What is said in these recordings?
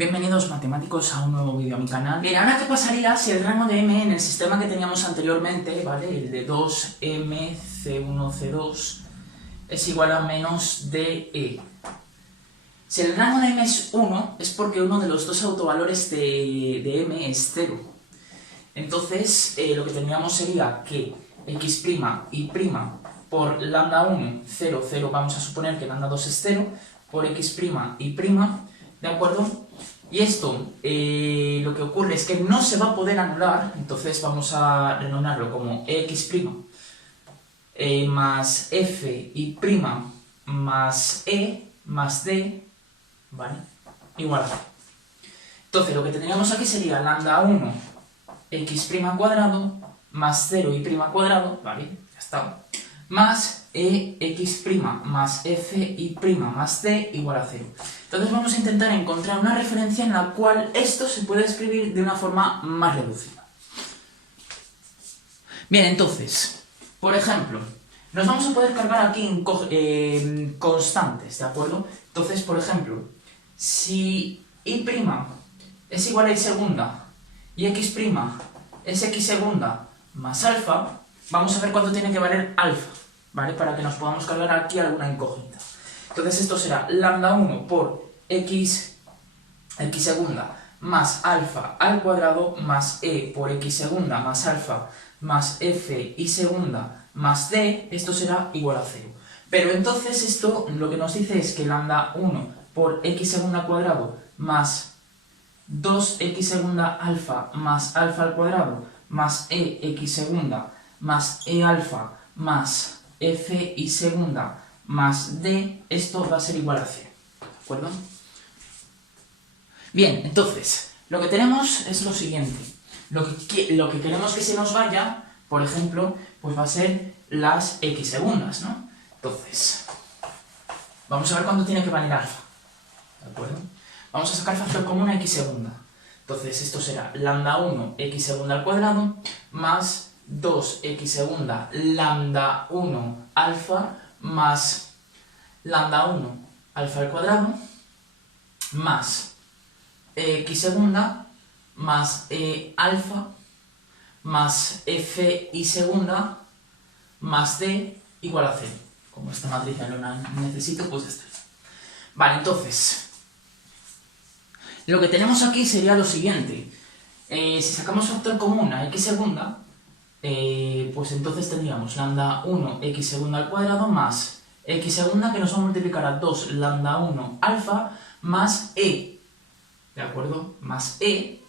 Bienvenidos matemáticos a un nuevo vídeo a mi canal. Bien, ahora qué pasaría si el rango de m en el sistema que teníamos anteriormente, ¿vale? El de 2m c1 c2 es igual a menos de. Si el rango de m es 1, es porque uno de los dos autovalores de m es 0. Entonces, lo que tendríamos sería que x' y' por lambda 1, 0, 0, vamos a suponer que lambda 2 es 0, por x' y', ¿de acuerdo? Y esto, lo que ocurre es que no se va a poder anular, entonces vamos a denominarlo como x' más f y' más e más d, ¿vale? Igual a 0. Entonces lo que tendríamos aquí sería lambda 1 x' cuadrado más 0 y' cuadrado, ¿vale? Ya está. Más ex' más f y' más d igual a 0. Entonces vamos a intentar encontrar una referencia en la cual esto se puede escribir de una forma más reducida. Bien, entonces, por ejemplo, nos vamos a poder cargar aquí en constantes, ¿de acuerdo? Entonces, por ejemplo, si y' es igual a y segunda y x' es x segunda más alfa, vamos a ver cuánto tiene que valer alfa, ¿vale? Para que nos podamos cargar aquí alguna incógnita. Entonces esto será lambda 1 por x segunda más alfa al cuadrado más e por x segunda más alfa más f y segunda más d, esto será igual a 0. Pero entonces esto lo que nos dice es que lambda 1 por x segunda al cuadrado más 2x segunda alfa más alfa al cuadrado más e x segunda más e alfa más f y segunda más d, esto va a ser igual a 0, ¿de acuerdo? Bien, entonces, lo que tenemos es lo siguiente. Lo que queremos que se nos vaya, por ejemplo, pues va a ser las x segundas, ¿no? Entonces, vamos a ver cuánto tiene que valer alfa, ¿de acuerdo? Vamos a sacar factor común a x segunda. Entonces, esto será lambda 1 x segunda al cuadrado más 2x segunda lambda 1 alfa más lambda 1 alfa al cuadrado más x segunda más e alfa más f y segunda más d igual a 0. Como esta matriz ya no la necesito, pues esta. Vale, entonces, lo que tenemos aquí sería lo siguiente. Si sacamos factor común a x segunda, pues entonces tendríamos lambda 1 x segunda al cuadrado más x segunda, que nos va a multiplicar a 2 lambda 1 alfa más e, ¿de acuerdo? Más e,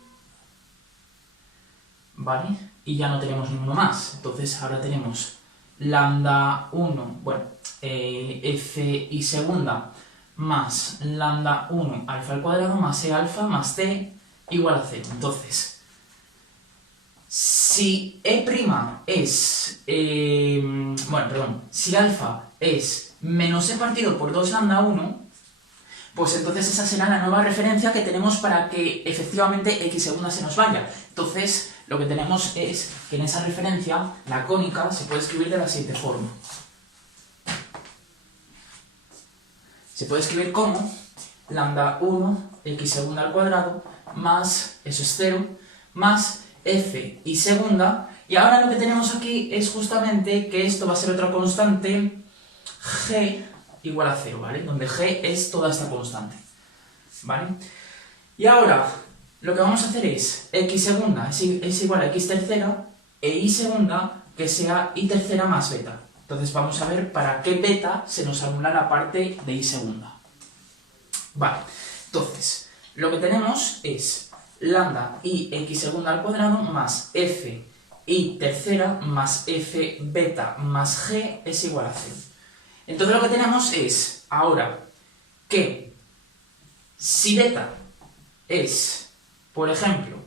¿vale? Y ya no tenemos ninguno más. Entonces ahora tenemos lambda 1, bueno, f y segunda más lambda 1 alfa al cuadrado más e alfa más d igual a 0. Entonces, si e' es, si alfa es menos e partido por 2 lambda 1, pues entonces esa será la nueva referencia que tenemos para que efectivamente x segunda se nos vaya. Entonces, lo que tenemos es que en esa referencia, la cónica se puede escribir de la siguiente forma. Se puede escribir como lambda 1 x segunda al cuadrado más, eso es 0, más f y segunda, y ahora lo que tenemos aquí es justamente que esto va a ser otra constante, g igual a 0, ¿vale? Donde g es toda esta constante, ¿vale? Y ahora, lo que vamos a hacer es, x segunda es igual a x tercera, e y segunda que sea y tercera más beta. Entonces vamos a ver para qué beta se nos anula la parte de y segunda. Vale, entonces, lo que tenemos es lambda y x segunda al cuadrado más f y tercera más f beta más g es igual a 0. Entonces lo que tenemos es, ahora, que si beta es, por ejemplo,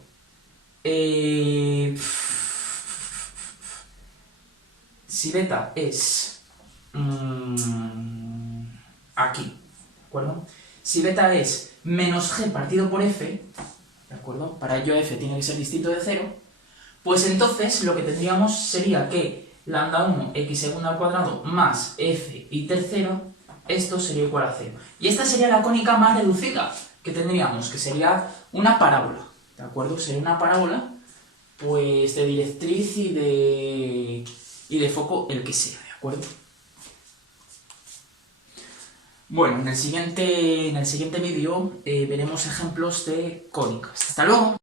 si beta es aquí, ¿de acuerdo? Si beta es menos g partido por f, ¿de acuerdo? Para ello f tiene que ser distinto de 0, pues entonces lo que tendríamos sería que lambda 1 x segunda al cuadrado más f y tercero, esto sería igual a 0. Y esta sería la cónica más reducida, ¿qué tendríamos? Que sería una parábola, ¿de acuerdo? Sería una parábola, pues, de directriz y de foco, el que sea, ¿de acuerdo? Bueno, en el siguiente vídeo veremos ejemplos de cónicas. ¡Hasta luego!